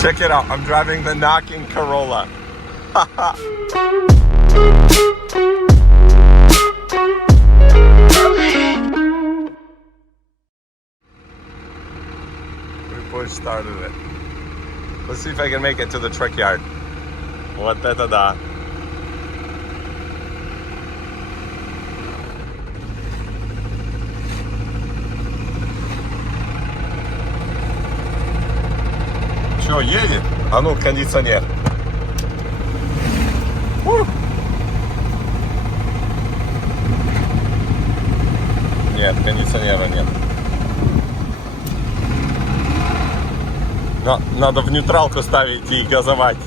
Check it out. I'm driving the knocking Corolla. We push started it. Let's see if I can make it to the truck yard. Вот это да. Че, едет? А ну, кондиционер. Нет, кондиционера нет. Но надо в нейтралку ставить и газовать,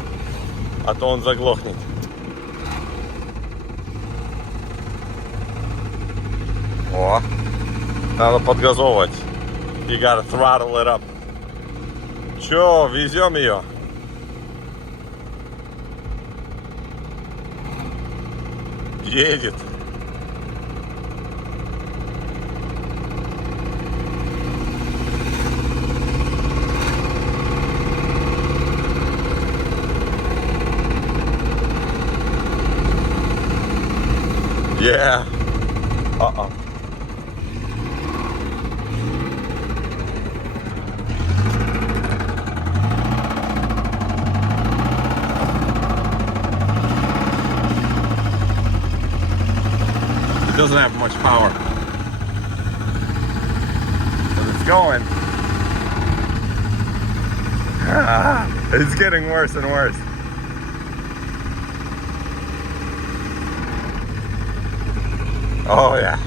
а то он заглохнет. О, надо подгазовывать. You gotta throttle it up. Че, везем ее? Едет. Yeah. Uh-oh. It doesn't have much power, but it's going. It's getting worse and worse. Oh yeah.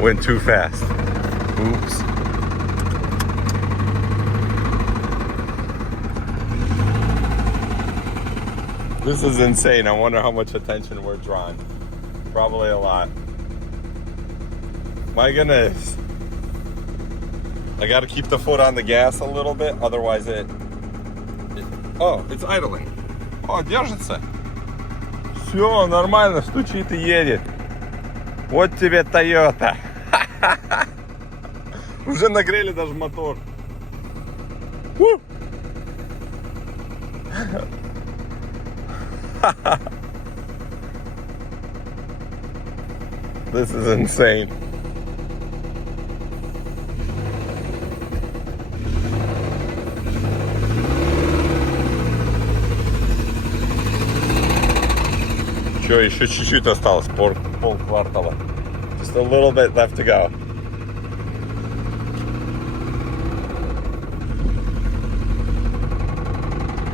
Went too fast. Oops. This is insane. I wonder how much attention we're drawing. Probably a lot. My goodness. I gotta keep the foot on the gas a little bit, otherwise Oh, it's idling. О, держится. Все, нормально, стучит и едет. Вот тебе Toyota. Уже нагрели даже мотор. This is insane. Че, еще чуть-чуть осталось, пол квартала. Just a little bit left to go.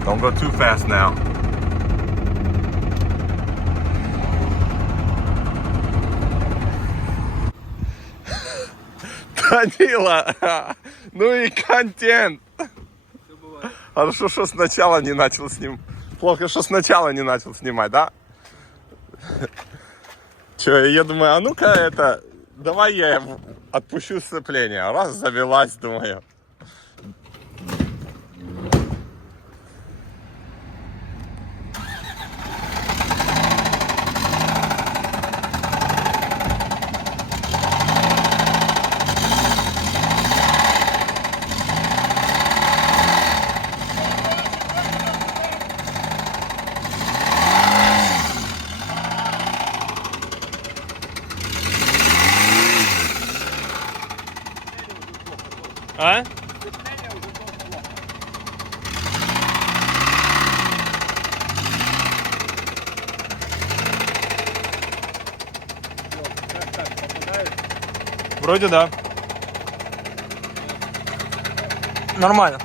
Don't go too fast now. Данила, ну и контент. Хорошо, что сначала не начал снимать. Плохо, что сначала не начал снимать, да? Че, я думаю, а ну-ка давай я отпущу сцепление. Раз, завелась, думаю. А? Вроде да. Нормально.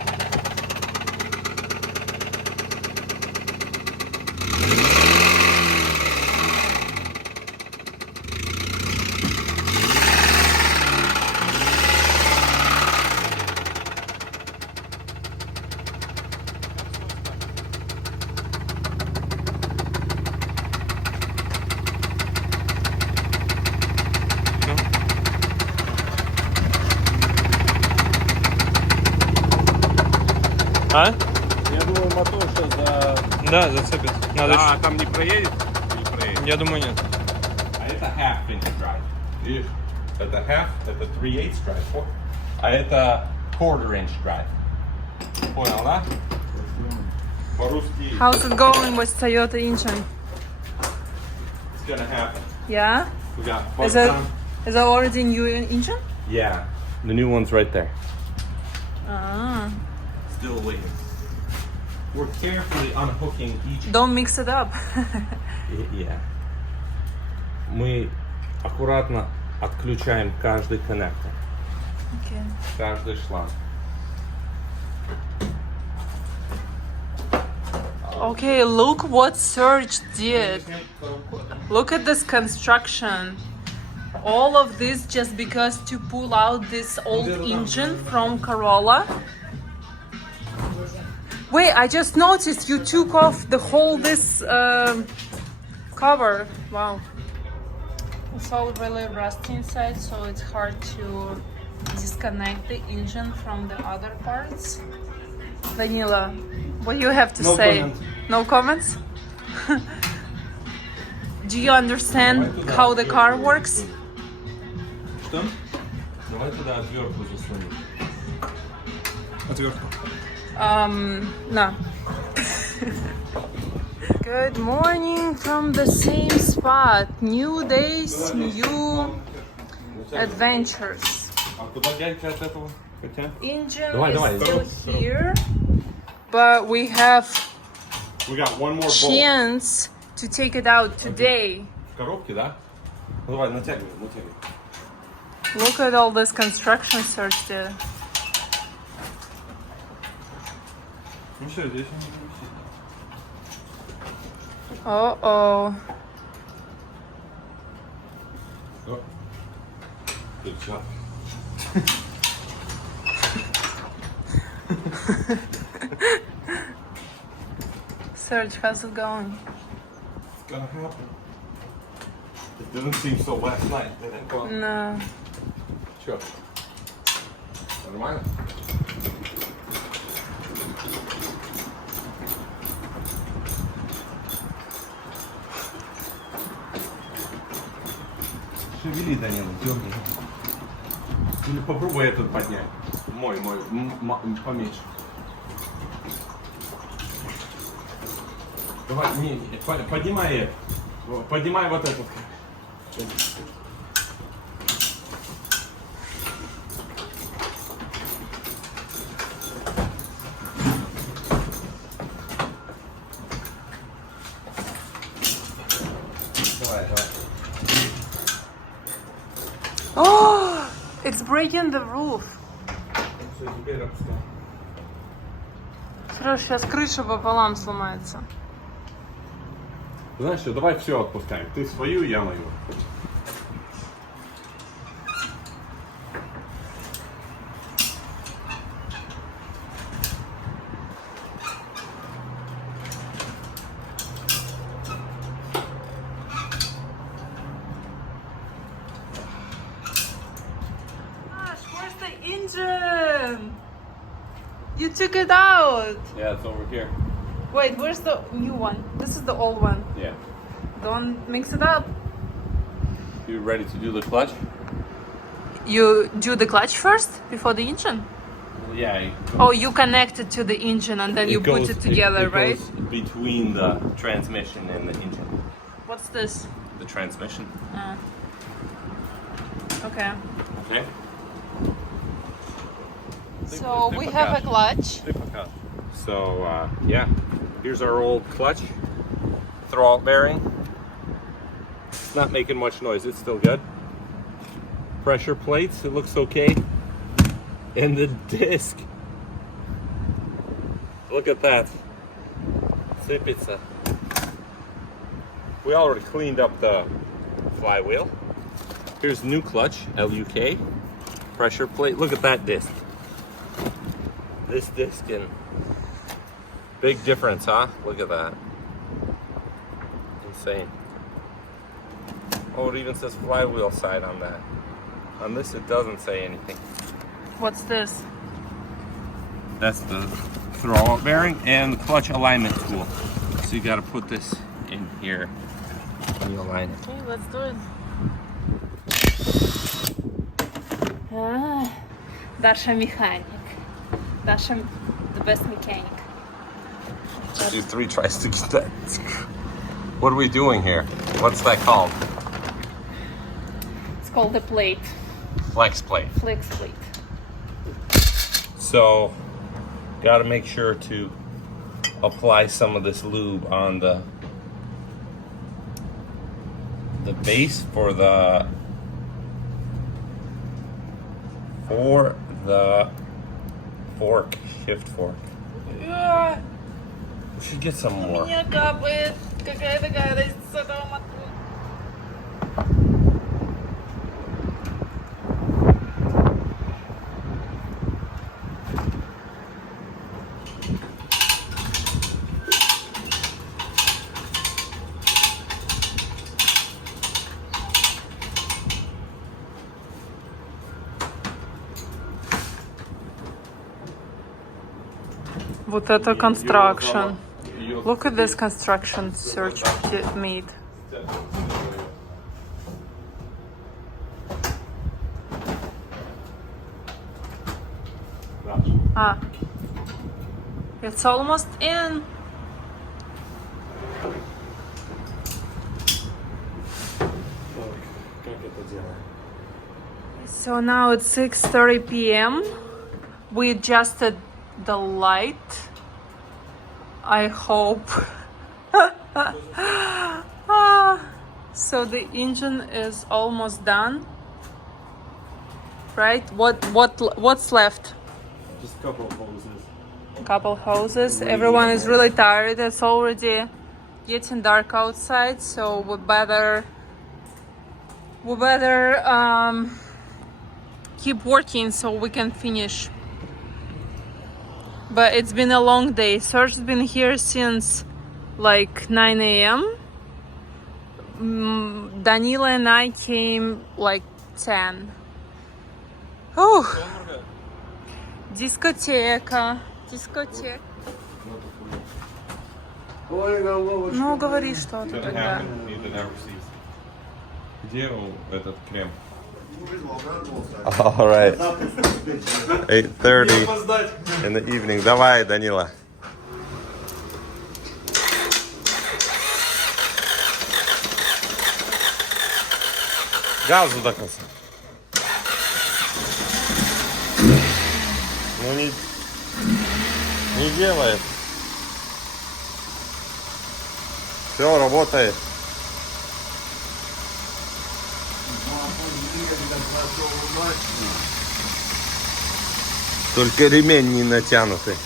А? Я думаю, мотор сейчас Да, зацепит. Надо А там не проедет? Или проедет? Я думаю, нет. А это half-inch drive. Видишь? Это half, это 3/8 drive. А это quarter-inch drive. Понял, да? По-русски How's it going with Toyota engine? it's gonna happen. Yeah? We got Is fun it time. is that already new engine? Yeah. The new one's right there. Ah. Still waiting. We're carefully unhooking each. Don't mix it up. Yeah. Мы аккуратно отключаем каждый коннектор, Okay. каждый шланг. Okay, look what Serge did. Look at this construction. All of this just because to pull out this old engine from Corolla. Wait, I just noticed you took off the whole this cover. Wow. It's all really rusty inside, so it's hard to disconnect the engine from the other parts. Vanilla, what do you have to No say? comment. No comments? Do you understand how the car works? Что? Давай туда отвертку заслоним. Отвертку. No. Good morning from the same spot. New days, new adventures. А куда дядька от этого? Хотя? Engine Давай, is давай. still here, but we have We got one more bolt. chance to take it out today. В коробке, да? Ну давай, натягивай, натягивай. Look at all this construction search there. Ну все, здесь. Uh-oh. Good job. Serge, how's it going? It's gonna happen. It didn't seem so last night, did it? Go on. No. Чё? Нормально? Шевели, Данила, дёрни. Или попробуй этот поднять. Мой, поменьше. Давай, поднимай это. Поднимай вот этот. Давай. Oh, it's breaking the roof. Все, теперь опускай. Сереж, сейчас крыша пополам сломается. Знаешь что, давай все отпускаем. Ты свою, я мою. Gosh, where's the engine? You took it out. Yeah, it's over here. Wait, where's the new one? This is the old one. Yeah. Don't mix it up. You ready to do the clutch? You do the clutch first before the engine? Yeah. Oh, you connect it to the engine and then you put it together, right? Goes between the transmission and the engine. What's this? The transmission. Okay. Okay. So we have a clutch. So yeah, here's our old clutch. Throttle bearing. It's not making much noise. It's still good. Pressure plates. It looks okay. And the disc. Look at that. Сыпется. We already cleaned up the flywheel. Here's new clutch, LUK. Pressure plate. Look at that disc. This disc and big difference, huh? Look at that. Insane. Oh, it even says flywheel side on that. On this, it doesn't say anything. What's this? That's the throwout bearing and the clutch alignment tool. So you gotta put this in here when you align it. Okay, let's do it. Ah, Dasha mechanic. Dasha, the best mechanic. Do 3 tries to get that. What are we doing here? What's that called? It's called the plate. Flex plate. Flex plate. So, gotta make sure to apply some of this lube on the base for the fork, shift fork. We should get some more. Капает какая-то гадость с этого мотора. Вот это construction. Look at this construction search made. Ah, it's almost in. So now it's 6:30 p.m. We adjusted the light. I hope. So the engine is almost done, right? What's left? Just a couple of hoses. Couple hoses. Everyone is really tired. It's already getting dark outside, so we better keep working so we can finish. But it's been a long day. Serge's been here since like 9 a.m. Danila and I came like 10. Oh, дискотека. Ну, говори что-то тогда. Где этот крем? All right. 8:30 in the evening. Давай, Данила. Газу до конца. Ну не делает. Все, работает. Только ремень не натянутый.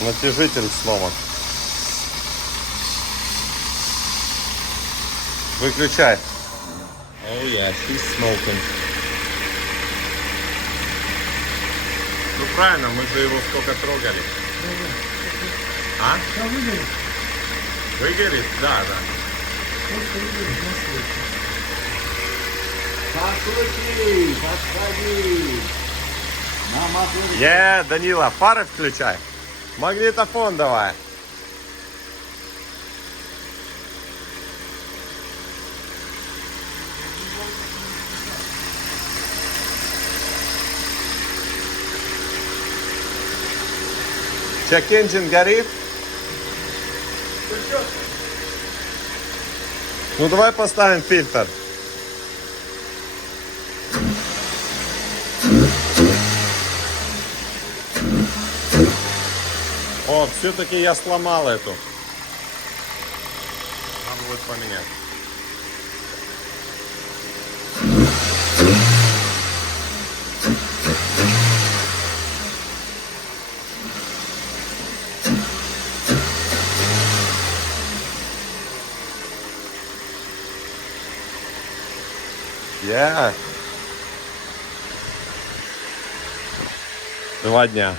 Натяжитель сломан. Выключай. Oh yeah, she's smoking. Ну правильно, мы же его сколько трогали. А? Выгорит? Да. Подходи. Данила, фары включай. Магнитофон давай. Check engine горит. Ну давай поставим фильтр. О, все-таки я сломал эту. Надо будет поменять. Yeah. 2 дня.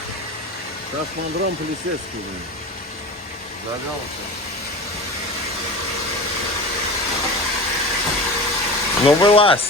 Космодром Плесецкий. Завелся. Ну вылазь.